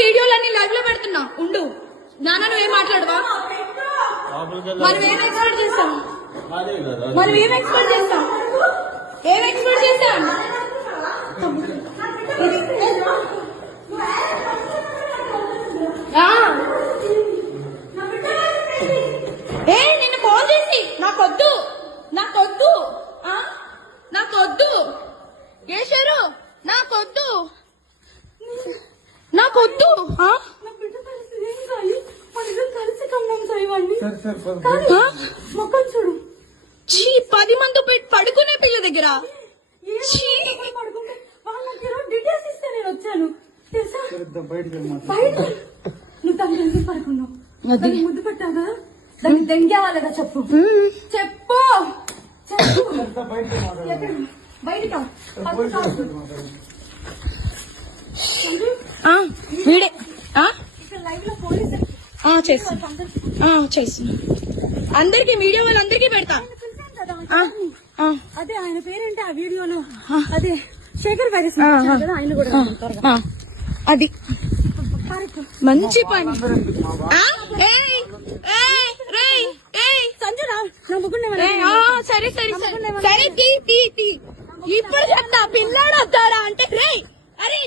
వీడియోలన్నీ లైవ్ లో పెడుతున్నా ఉండు. నాన్న నువ్వేం మాట్లాడవా? మనం ఏం ఎక్స్పెక్ట్ చేస్తాం? మనం ఏం ఎక్స్పెక్ట్ చేస్తాం? ఏం ఎక్స్పెక్ట్ చేస్తాం? నిన్ను కాల్ చేసి నాకొద్దు నాకొద్దు నాకొద్దు కేశరు నాకొద్దు నాకొద్దు మొక్కలు చూడు. 10 మంది పడుకునే పిల్ల దగ్గర పడుకుంటే వాళ్ళ దగ్గర డీటెయిల్స్ ఇస్తే నేను వచ్చాను తెలుసా. నువ్వు తన ఎందుకు పడుకున్నావు? ముద్దు పెట్టావు కదా, దాన్ని దెంగేవా లేదా చెప్పు చెప్పు బయట వీడే లైవ్ లో పోలీసు చేస్తున్నా. అందరికి వీడియో వాళ్ళందరికీ పెడతా. అదే ఆయన పేరేంటి ఆ వీడియోలో? అదే శేఖర్ వైరస్ కదా, ఆయన కూడా అది మంచి పని. సంజు సరే సరే సరే సరే ఇప్పుడు చెప్తా. పిల్లాడు వద్దారా అంటే రే అరే